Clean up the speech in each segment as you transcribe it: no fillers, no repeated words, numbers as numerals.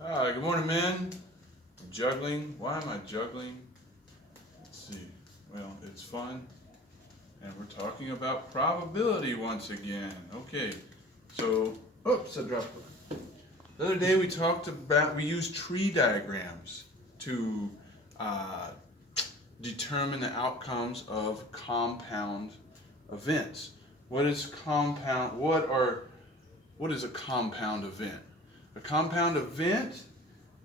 Good morning, men. Juggling. Why am I juggling? Let's see. Well, it's fun. And we're talking about probability once again. Okay. So, oops, I dropped it. The other day we used tree diagrams to determine the outcomes of compound events. What is compound? What is a compound event? A compound event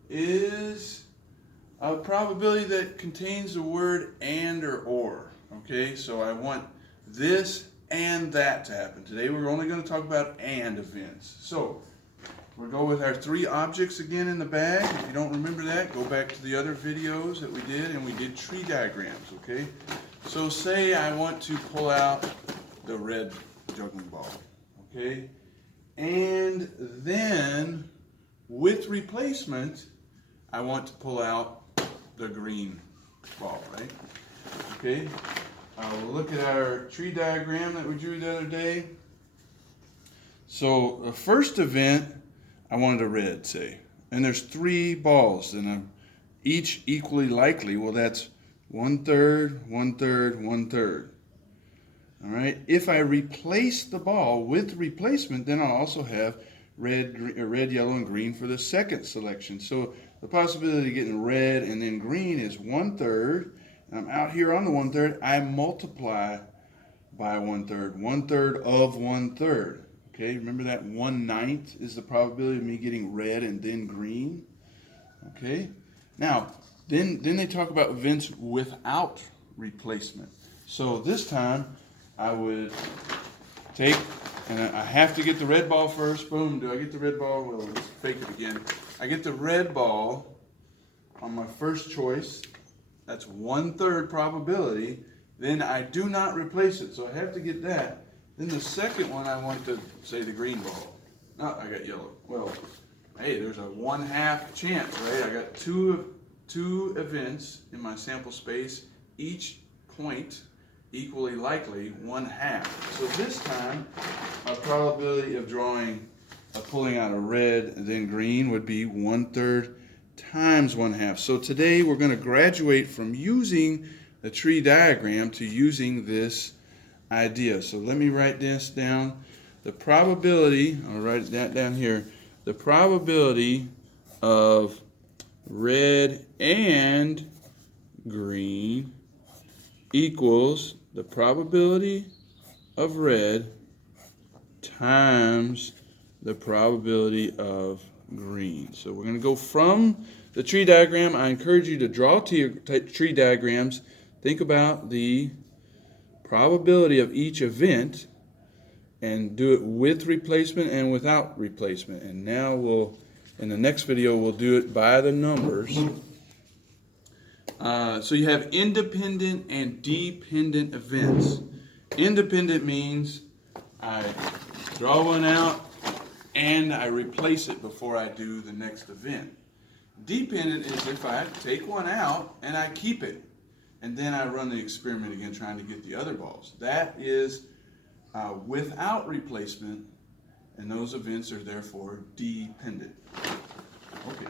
is a probability that contains the word and or. Okay, so I want this and that to happen. Today we're only going to talk about and events. So we'll go with our three objects again in the bag. If you don't remember that, go back to the other videos that we did, and we did tree diagrams. Okay, so say I want to pull out the red juggling ball. Okay, and then with replacement, I want to pull out the green ball, right? Okay, we'll look at our tree diagram that we drew the other day. So the first event, I wanted a red, say. And there's three balls, and each equally likely. Well, that's 1/3, 1/3, 1/3. All right, if I replace the ball with replacement, then I'll also have red, yellow, and green for the second selection. So the possibility of getting red and then green is 1/3. And I'm out here on the 1/3. I multiply by 1/3. 1/3 of 1/3. Okay, remember that 1/9 is the probability of me getting red and then green. Okay, now then they talk about events without replacement. So this time I would take, and I have to get the red ball first. Boom, do I get the red ball? Well, let's fake it again. I get the red ball on my first choice. That's 1/3 probability. Then I do not replace it, so I have to get that. Then the second one, I want to say the green ball. No, I got yellow. Well, hey, there's a 1/2 chance, right? I got two events in my sample space, each point equally likely 1/2. So this time, my probability of pulling out a red and then green would be 1/3 times 1/2. So today we're going to graduate from using the tree diagram to using this idea. So let me write this down. The probability, I'll write that down here, the probability of red and green equals the probability of red times the probability of green. So we're going to go from the tree diagram. I encourage you to draw tree diagrams. Think about the probability of each event and do it with replacement and without replacement. And now in the next video, we'll do it by the numbers. So you have independent and dependent events. Independent means I draw one out and I replace it before I do the next event. Dependent is if I take one out and I keep it, and then I run the experiment again trying to get the other balls. That is without replacement, and those events are therefore dependent. Okay.